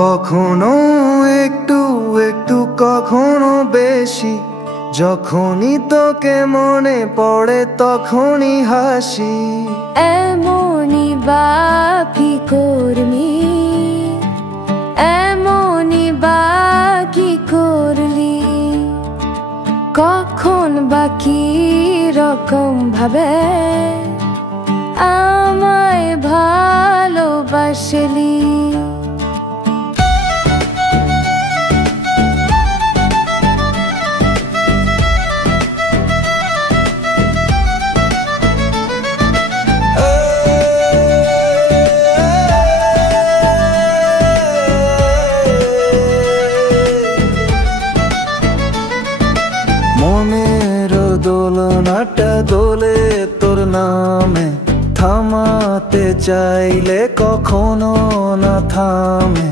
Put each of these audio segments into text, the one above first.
কখনো একটু একটু কখনো বেশি, যখনই তোকে মনে পড়ে তখনই হাসি। এমনই বাকি করবি, এমনই বাকি করলি, কখন বাকি রকম ভাবে আমায় ভালোবাসলি। মনের দোলনাটা দোলে তোর নামে, থামাতে চাইলে কখনো না থামে।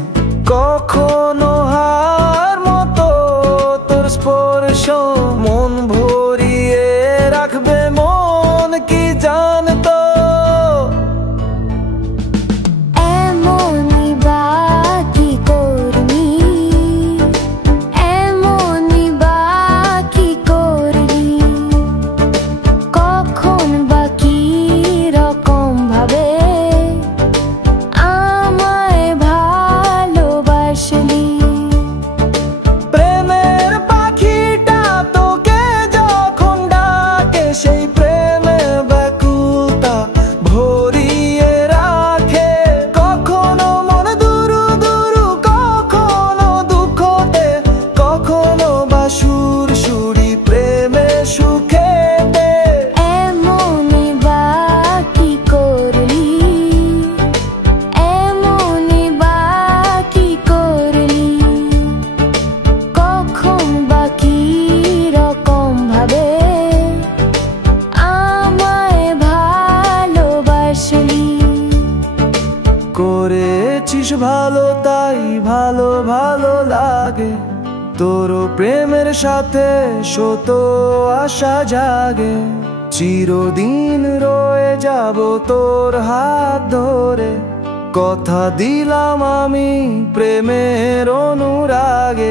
কখনো হার মতো তোর স্পর্শ মন ভরিয়ে রাখবে, মন কি জানতো। এমনই বাকি করবি, এমনই বাকি করলি, কখন বাকি রকম ভাবে আমায় ভালোবাসলি। প্রেমের পাখিটা তোকে যখন ডাকে, সেই প্রেমে ব্যাকুলতা ভরিয়ে রাখে। কখনো মন দুরু দুরু, কখনো দুঃখতে, কখনো বা সুর সুরি প্রেমে সুখেতে। এমনই বাকি করলি, এমনই বাকি করলি, কখন বাকি রকম ভাবে আমায় ভালোবাসলি। করেছিস ভালো তাই ভালো ভালো লাগে, তোর প্রেমের সাথে শত আশা জাগে। চিরদিন রয়ে যাব তোর হাত ধরে, কথা দিলাম আমি প্রেমের অনুরাগে।